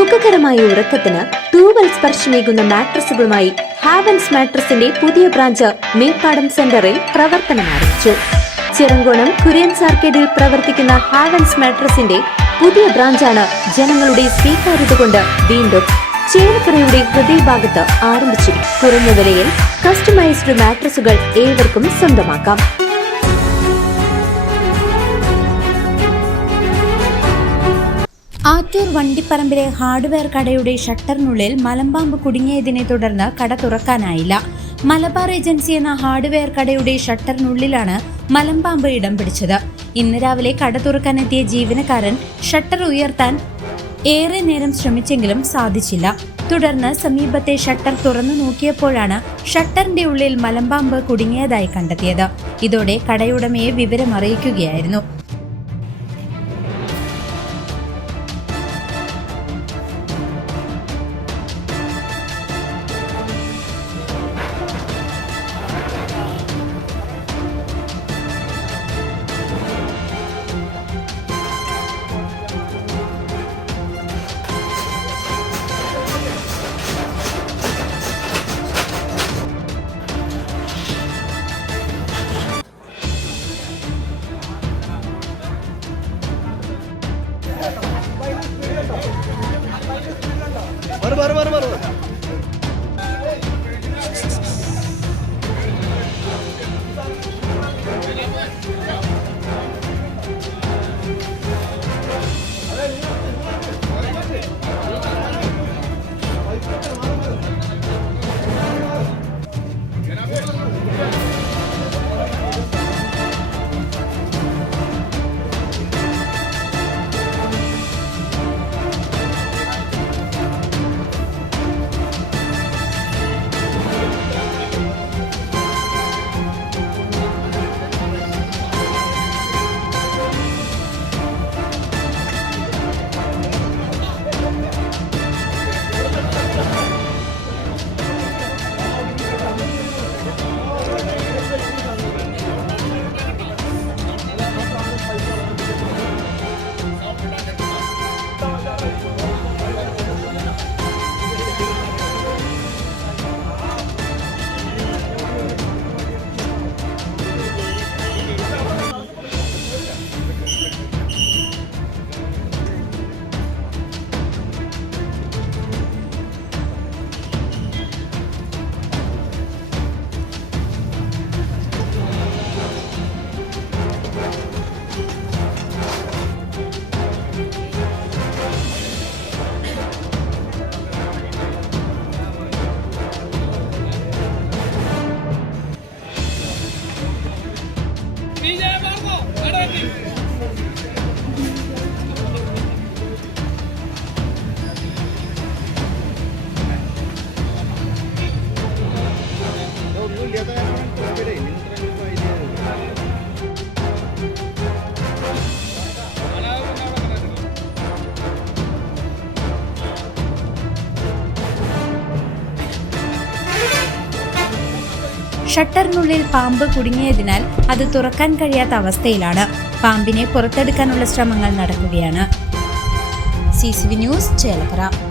സുഖകരമായ ഉറക്കത്തിന് തൂവൽ സ്പർശമേകുന്ന മാട്രസുകളുമായി ഹാവൻസ് മാട്രസിന്റെ പുതിയ ബ്രാഞ്ച് മേപ്പാടം സെന്ററിൽ പ്രവർത്തനം ആരംഭിച്ചു. ചിറങ്കോണം കുര്യൻസ് ആർക്കേഡിൽ പ്രവർത്തിക്കുന്ന ഹാവൻസ് മാട്രസിന്റെ പുതിയ ബ്രാഞ്ചാണ് ജനങ്ങളുടെ സ്വീകാര്യത കൊണ്ട് വീണ്ടും ചേലക്കരയുടെ ഹൃദയഭാഗത്ത് ആരംഭിച്ചിരിക്കും. കുറഞ്ഞ വിലയിൽ കസ്റ്റമൈസ്ഡ് മാട്രസുകൾ ഏവർക്കും സ്വന്തമാക്കാം. ആറ്റൂർ വണ്ടിപ്പറമ്പിലെ ഹാർഡ്വെയർ കടയുടെ ഷട്ടറിനുള്ളിൽ മലമ്പാമ്പ് കുടുങ്ങിയതിനെ തുടർന്ന് കട തുറക്കാനായില്ല. മലബാർ ഏജൻസി എന്ന ഹാർഡ്വെയർ കടയുടെ ഷട്ടറിനുള്ളിലാണ് മലമ്പാമ്പ് ഇടം പിടിച്ചത്. ഇന്ന് രാവിലെ കട തുറക്കാനെത്തിയ ജീവനക്കാരൻ ഷട്ടർ ഉയർത്താൻ ഏറെ നേരം ശ്രമിച്ചെങ്കിലും സാധിച്ചില്ല. തുടർന്ന് സമീപത്തെ ഷട്ടർ തുറന്നു നോക്കിയപ്പോഴാണ് ഷട്ടറിന്റെ ഉള്ളിൽ മലമ്പാമ്പ് കുടുങ്ങിയതായി കണ്ടെത്തിയത്. ഇതോടെ കടയുടമയെ വിവരം അറിയിക്കുകയായിരുന്നു. ഷട്ടറിനുള്ളിൽ പാമ്പ് കുടുങ്ങിയതിനാൽ അത് തുറക്കാൻ കഴിയാത്ത അവസ്ഥയിലാണ്. പാമ്പിനെ പുറത്തെടുക്കാനുള്ള ശ്രമങ്ങൾ നടക്കുകയാണ്. CCV news, Chelakkara.